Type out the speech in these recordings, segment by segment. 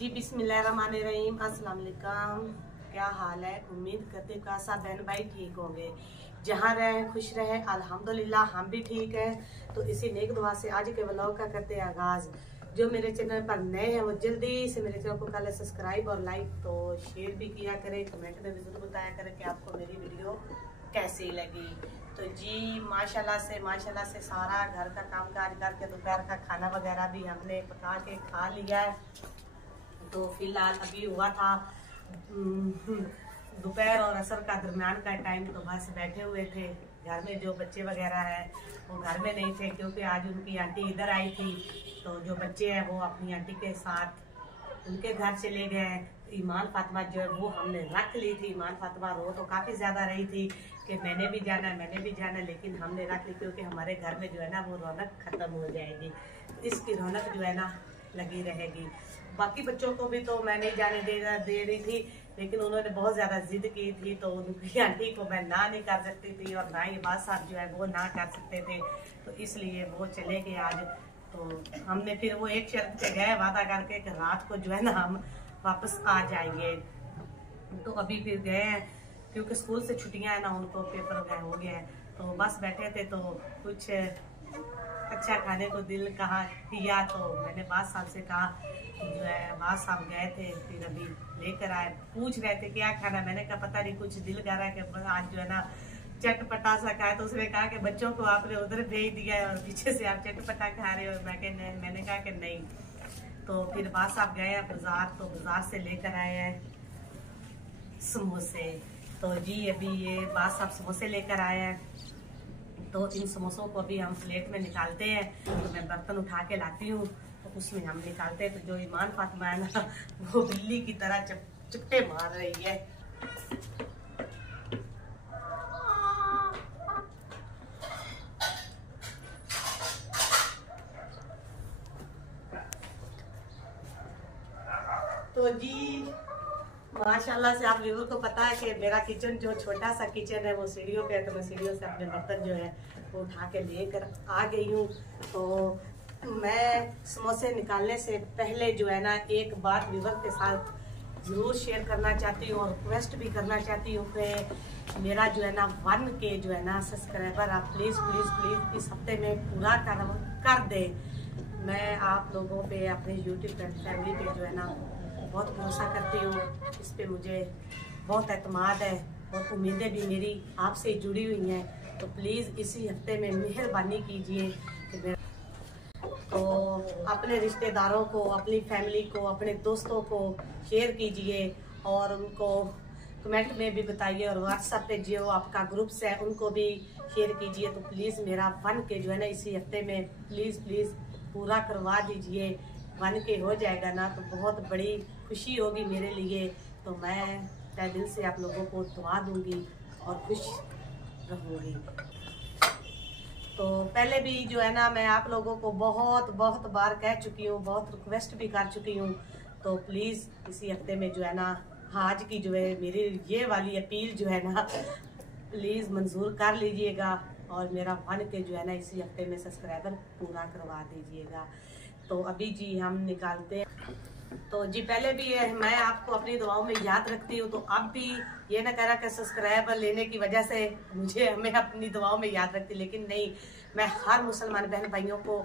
जी बिस्मिल्लाहिर्रहमानिर्रहीम, अस्सलाम वालेकुम। क्या हाल है? उम्मीद करते हैं कासा बहन भाई ठीक होंगे, जहाँ रहें खुश रहें। अल्हम्दुलिल्लाह हम भी ठीक हैं। तो इसी नेक दुआ से आज के व्लॉग का करते हैं आगाज। जो मेरे चैनल पर नए हैं वो जल्दी से मेरे चैनल को कर ले सब्सक्राइब और लाइक, तो शेयर भी किया करें, कमेंट में भी जरूर बताया करें कि आपको मेरी वीडियो कैसी लगी। तो जी माशाल्लाह से सारा घर का काम काज करके दोपहर का खाना वगैरह भी हमने पका के खा लिया है। तो फिलहाल अभी हुआ था दोपहर और असर का दरमियान का टाइम, तो बस बैठे हुए थे। घर में जो बच्चे वगैरह हैं वो घर में नहीं थे, क्योंकि आज उनकी आंटी इधर आई थी। तो जो बच्चे हैं वो अपनी आंटी के साथ उनके घर चले गए। ईमान फातिमा जो है वो हमने रख ली थी। ईमान फातिमा रो तो काफ़ी ज़्यादा रही थी कि मैंने भी जाना, लेकिन हमने रख ली, क्योंकि हमारे घर में जो है ना वो रौनक ख़त्म हो जाएगी। इसकी रौनक जो है ना लगी रहेगी। बाकी बच्चों को भी तो मैं नहीं जाने दे रही थी, लेकिन उन्होंने बहुत ज़्यादा जिद की थी, तो उनकी आंटी को मैं ना नहीं कर सकती थी, और ना ये बात साहब जो है वो ना कर सकते थे। तो इसलिए वो चले गए आज। तो हमने फिर वो एक शर्त पे गए वादा करके कि रात को जो है ना हम वापस आ जाएंगे। तो अभी फिर गए हैं, क्योंकि स्कूल से छुट्टियां हैं ना, उनको पेपर वगैरह हो गया है। तो बस बैठे थे, तो कुछ अच्छा खाने को दिल किया। तो मैंने बाद साहब से कहा, जो है बाद साहब गए थे, फिर अभी लेकर आए। पूछ रहे थे क्या खाना, मैंने कहा पता नहीं, कुछ दिल कर रहा है कि आज जो है ना चटपटा सा खाए। तो उसने कहा कि बच्चों को आपने उधर भेज दिया है और पीछे से आप चटपटा खा रहे हो। मैंने कहा कि नहीं। तो फिर बाद साहब गए हैं बाजार, तो बाजार से लेकर आए हैं समोसे। तो जी अभी ये बाद साहब समोसे लेकर आए हैं। तो इन समोसों को अभी हम प्लेट में निकालते हैं। तो मैं बर्तन उठा के लाती हूँ, तो उसमें हम निकालते हैं। तो जो ईमान फातिमा है ना वो बिल्ली की तरह चुप्पे मार रही है। तो जी माशाल्लाह से आप लोगों को पता है कि मेरा किचन जो छोटा सा किचन है वो सीढ़ियों पे है। तो मैं सीढ़ियों से अपने बर्तन जो है वो उठा के लेकर आ गई हूँ। तो मैं समोसे निकालने से पहले जो है ना एक बात व्यूअर के साथ ज़रूर शेयर करना चाहती हूँ, और रिक्वेस्ट भी करना चाहती हूँ कि मेरा जो है ना 1K जो है ना सब्सक्राइबर आप प्लीज़ इस हफ्ते में पूरा कर दें। मैं आप लोगों पे, अपने यूट्यूब फैमिली पे जो है ना बहुत भरोसा करती हूँ। इस पे मुझे बहुत एतमाद है और उम्मीदें भी मेरी आपसे जुड़ी हुई हैं। तो प्लीज़ इसी हफ्ते में मेहरबानी कीजिए कि तो अपने रिश्तेदारों को, अपनी फैमिली को, अपने दोस्तों को शेयर कीजिए, और उनको कमेंट में भी बताइए, और व्हाट्सएप पे जो आपका ग्रुप्स है उनको भी शेयर कीजिए। तो प्लीज़ मेरा 1K जो है ना इसी हफ्ते में प्लीज़ पूरा करवा दीजिए। 1K हो जाएगा ना तो बहुत बड़ी खुशी होगी मेरे लिए। तो मैं तहे दिल से आप लोगों को दुआ दूंगी और खुश रहूँगी। तो पहले भी जो है ना मैं आप लोगों को बहुत बार कह चुकी हूँ, बहुत रिक्वेस्ट भी कर चुकी हूँ। तो प्लीज़ इसी हफ्ते में जो है ना आज की जो है मेरी ये वाली अपील जो है ना प्लीज़ मंजूर कर लीजिएगा, और मेरा 1K जो है ना इसी हफ्ते में सब्सक्राइबर पूरा करवा दीजिएगा। तो अभी जी हम निकालते हैं। तो जी पहले भी मैं आपको अपनी दुआओं में याद रखती हूँ। तो अब भी ये ना कह रहा कि सब्सक्राइबर लेने की वजह से हमें अपनी दुआओं में याद रखती, लेकिन नहीं, मैं हर मुसलमान बहन भाइयों को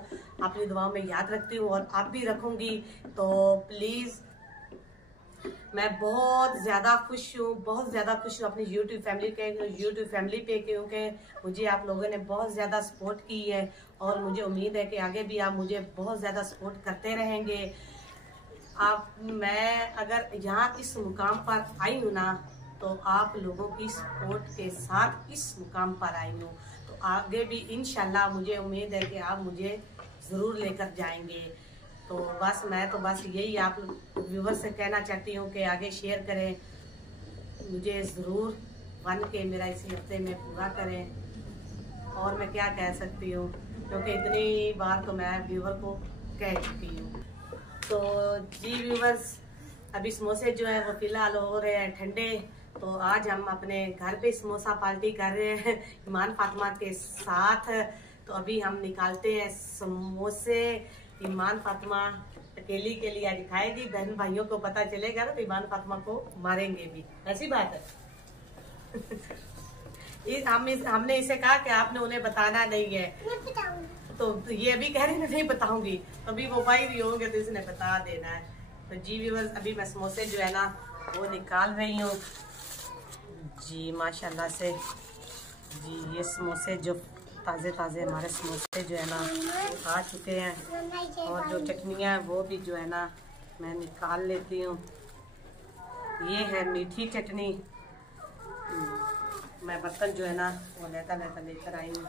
अपनी दुआओं में याद रखती हूँ, और अब भी रखूँगी। तो प्लीज़ मैं बहुत ज़्यादा खुश हूँ अपनी यूट्यूब फैमिली पे, क्योंकि मुझे आप लोगों ने बहुत ज़्यादा सपोर्ट की है, और मुझे उम्मीद है कि आगे भी आप मुझे बहुत ज़्यादा सपोर्ट करते रहेंगे। मैं अगर यहाँ इस मुकाम पर आई हूँ ना, तो आप लोगों की सपोर्ट के साथ इस मुकाम पर आई हूँ। तो आगे भी इंशाल्लाह मुझे उम्मीद है कि आप मुझे ज़रूर लेकर जाएंगे। तो बस यही आप व्यूवर से कहना चाहती हूँ कि आगे शेयर करें, मुझे ज़रूर 1K मेरा इसी हफ्ते में पूरा करें। और मैं क्या कह सकती हूँ, क्योंकि इतनी बार तो मैं व्यूवर को कह चुकी हूँ। तो जी व्यूवर्स, अभी समोसे जो है वो फिलहाल हो रहे हैं ठंडे। तो आज हम अपने घर पे समोसा पार्टी कर रहे हैं ईमान फातिमा के साथ। तो अभी हम निकालते हैं समोसे। ईमान फातिमा अकेली के लिए आज खाएगी, बहन भाइयों को पता चलेगा ना तो ईमान फातिमा को मारेंगे भी, ऐसी बात है। हमने इसे कहा कि आपने उन्हें बताना नहीं है, तो ये अभी कह रहे हैं नहीं बताऊंगी, अभी वो भाई भी होंगे तो इसने बता देना है। तो जी व्यूअर्स, अभी मैं समोसे जो है ना वो निकाल रही हूँ जी, माशाल्लाह से जी। ये समोसे जो ताज़े ताज़े हमारे समोसे जो है ना आ चुके हैं, और जो चटनियाँ हैं वो भी जो है ना मैं निकाल लेती हूँ। ये है मीठी चटनी, मैं बर्तन जो है ना वो लेता लेकर आई हूँ।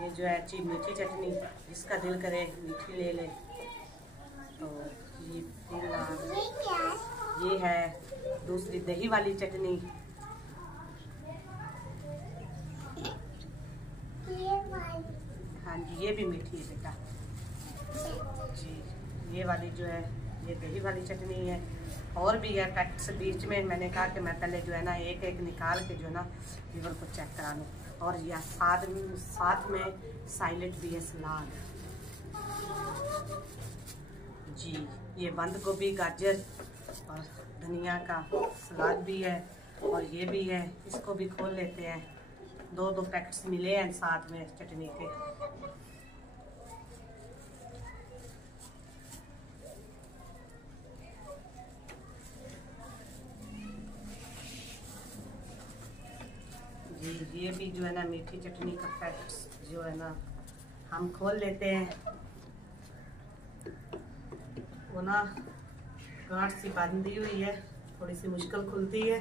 ये जो है अच्छी मीठी चटनी, जिसका दिल करे मीठी ले ले। तो ये है दूसरी दही वाली चटनी, हाँ जी ये भी मीठी है बेटा जी। ये वाली जो है ये दही वाली चटनी है, और भी है पैकेट्स बीच में। मैंने कहा कि मैं पहले जो है ना एक एक निकाल के जो है ना लीवर को चेक करा लूँ। और यह साथ में साइलेंट भी है, सलाद जी। ये बंद गोभी, गाजर और धनिया का सलाद भी है, और ये भी है, इसको भी खोल लेते हैं। दो पैकेट्स मिले हैं साथ में चटनी के। जी ये भी जो है ना मीठी चटनी का पैकेट्स जो है ना हम खोल लेते हैं। वो ना गांठ सी बांधी हुई है, थोड़ी सी मुश्किल खुलती है।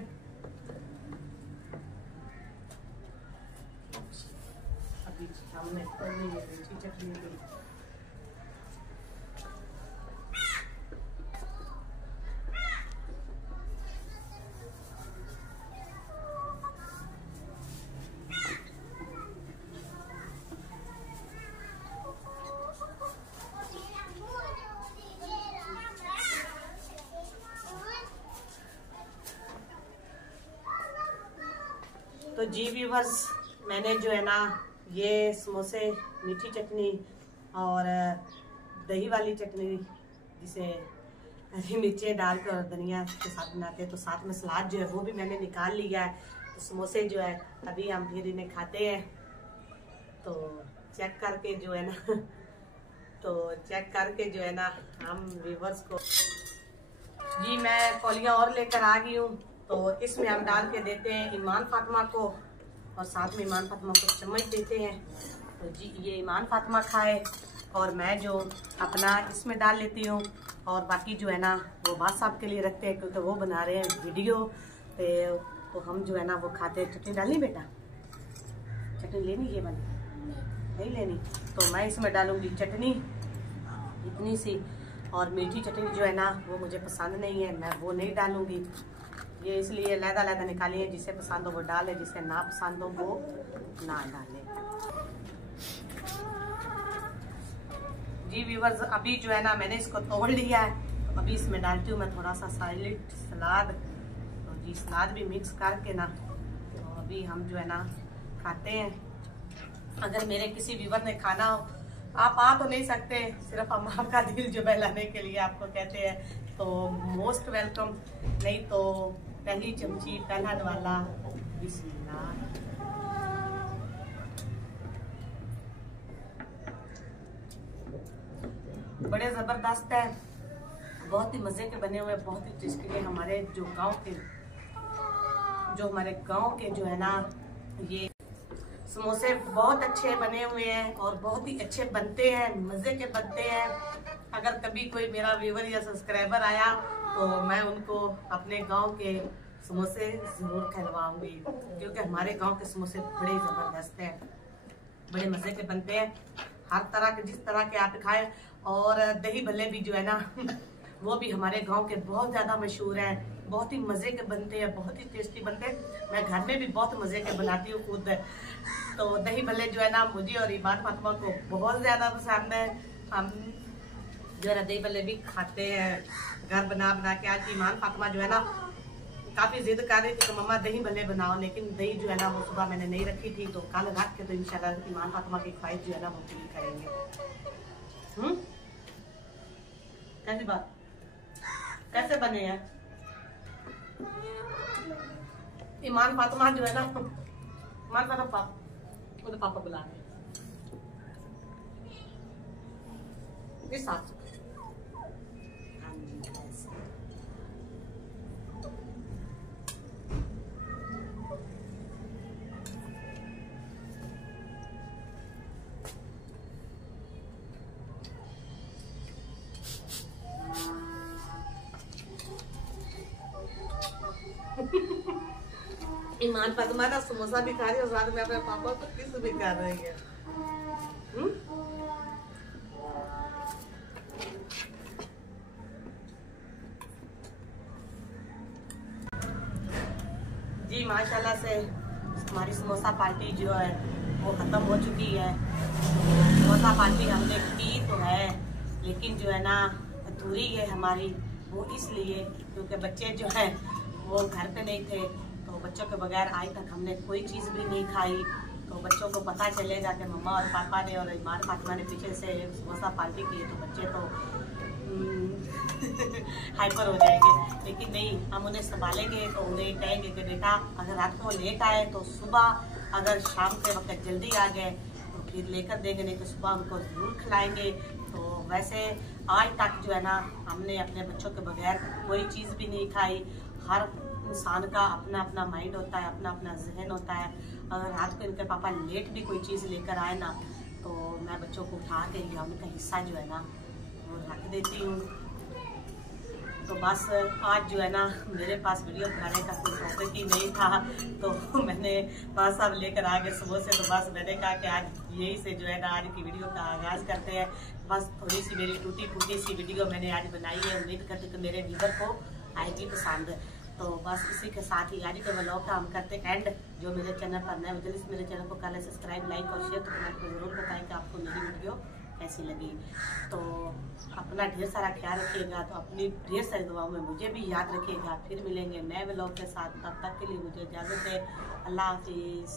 अभी हमने खोलनी है मीठी चटनी की। तो जी व्यूअर्स, मैंने जो है ना ये समोसे, मीठी चटनी और दही वाली चटनी जिसे हरी मिर्चें डालकर और धनिया के साथ बनाते हैं, तो साथ में सलाद जो है वो भी मैंने निकाल लिया है। तो समोसे जो है अभी हम फिर इन्हें खाते हैं। तो चेक करके जो है ना जो है ना हम व्यूअर्स को जी, मैं कौलियाँ और लेकर आ गई हूँ। तो इसमें हम डाल के देते हैं ईमान फातिमा को, और साथ में ईमान फातिमा को चम्मच देते हैं। तो जी ये ईमान फातिमा खाए, और मैं जो अपना इसमें डाल लेती हूँ, और बाकी जो है ना वो बात साहब के लिए रखते हैं, क्योंकि वो बना रहे हैं वीडियो पे। तो हम जो है ना वो खाते हैं। चटनी डालनी बेटा, चटनी लेनी, ये वाली नहीं लेनी। तो मैं इसमें डालूंगी चटनी इतनी सी, और मीठी चटनी जो है ना वो मुझे पसंद नहीं है, मैं वो नहीं डालूंगी। ये इसलिए लहदा निकाली है, जिसे पसंद हो वो डाले, जिसे ना पसंद हो वो ना डाले। जी व्यूअर्स, अभी जो है ना मैंने इसको तोड़ लिया है। तो अभी इसमें डालती हूँ मैं थोड़ा सा साइलेंट सलाद। तो जी सलाद भी मिक्स करके ना तो अभी हम जो है ना खाते हैं। अगर मेरे किसी व्यूअर ने खाना हो, आप आ तो नहीं सकते, सिर्फ हम आपका दिल जो बहलाने के लिए आपको कहते हैं, तो मोस्ट वेलकम। नहीं तो पहली चमची, पहला वाला, बिस्मिल्लाह। बड़े जबरदस्त है, बहुत ही मजे के बने हुए, बहुत ही टेस्टी है। हमारे जो हमारे गांव के जो है ना ये समोसे बहुत अच्छे बने हुए हैं, और बहुत ही अच्छे बनते हैं, मजे के बनते हैं। अगर कभी कोई मेरा व्यूवर या सब्सक्राइबर आया तो मैं उनको अपने गांव के समोसे जरूर खिलवाऊंगी, क्योंकि हमारे गांव के समोसे बड़े जबरदस्त हैं, बड़े मजे के बनते हैं। हर तरह के, जिस तरह के आप खाएं। और दही भल्ले भी जो है ना वो भी हमारे गांव के बहुत ज्यादा मशहूर हैं, बहुत ही मजे के बनते हैं, बहुत ही टेस्टी बनते हैं। मैं घर में भी बहुत मजे के बनाती हूँ खुद। तो दही भल्ले जो है ना मुझे और ईमान फातिमा को बहुत ज्यादा पसंद है। हम जो है ना दही भल्ले भी खाते हैं घर बना के। आज ईमान फातिमा जो है ना काफी जिद कर रही थी कि मम्मा दही भल्ले बनाओ, लेकिन दही जो है ना वो सुबह मैंने नहीं रखी थी, तो कल रख के तो इंशाल्लाह ईमान फातिमा की ख्वाहिश जो है ना वो पूरी करेंगे। कैसी बात, कैसे बने हैं? ईमान फातिमा जो है ना, ईमान फातिमा वो तो पापा बुला रहे इस साथ। ईमान फातिमा ना समोसा भी खा रही है और साथ में अपने पापा को किस भी कर रही है। जी माशाल्लाह से हमारी समोसा पार्टी जो है वो खत्म हो चुकी है। समोसा पार्टी हमने की तो है, लेकिन जो है ना अधूरी है हमारी, वो इसलिए क्योंकि बच्चे जो है वो घर पे नहीं थे, तो बच्चों के बगैर आज तक हमने कोई चीज़ भी नहीं खाई। तो बच्चों को पता चलेगा कि मम्मा और पापा ने और ईमान फातिमा ने पीछे से समोसा पार्टी की है, तो बच्चे तो हाइपर हो जाएंगे। लेकिन नहीं, हम उन्हें संभालेंगे तो उन्हें कहेंगे कि बेटा अगर रात को लेट आए तो सुबह अगर शाम के वक्त जल्दी आ गए तो फिर लेकर देंगे, नहीं तो सुबह उनको ज़रूर खिलाएंगे। तो वैसे आज तक जो है ना हमने अपने बच्चों के बगैर कोई चीज़ भी नहीं खाई। हर इंसान का अपना अपना माइंड होता है, अपना अपना जहन होता है। अगर रात को इनके पापा लेट भी कोई चीज़ लेकर आए ना, तो मैं बच्चों को उठा के या उनका हिस्सा जो है ना वो रख देती हूँ। तो बस आज जो है ना मेरे पास वीडियो बनाने का कोई टॉपिक ही नहीं था, तो मैंने बस अब लेकर आ गए समोसे। तो बस मैंने कहा कि आज यही से जो है ना आज की वीडियो का आगाज़ करते हैं। बस थोड़ी सी मेरी टूटी फूटी सी वीडियो मैंने आज बनाई है, उम्मीद करती कि मेरे व्यूअर को आएगी पसंद। तो बस इसी के साथ ही आज के व्लॉग का हम करते हैं एंड। जो मेरे चैनल पर नए जल्दी से मेरे चैनल को कर ले सब्सक्राइब, लाइक और शेयर। तो कमेंट में ज़रूर बताएं कि आपको मेरी वीडियो कैसी लगी। तो अपना ढेर सारा ख्याल रखिएगा, तो अपनी ढेर सारी दुआओं में मुझे भी याद रखिएगा। फिर मिलेंगे नए व्लॉग के साथ, तब तक के लिए मुझे इजाज़त है। अल्लाह हाफिज़।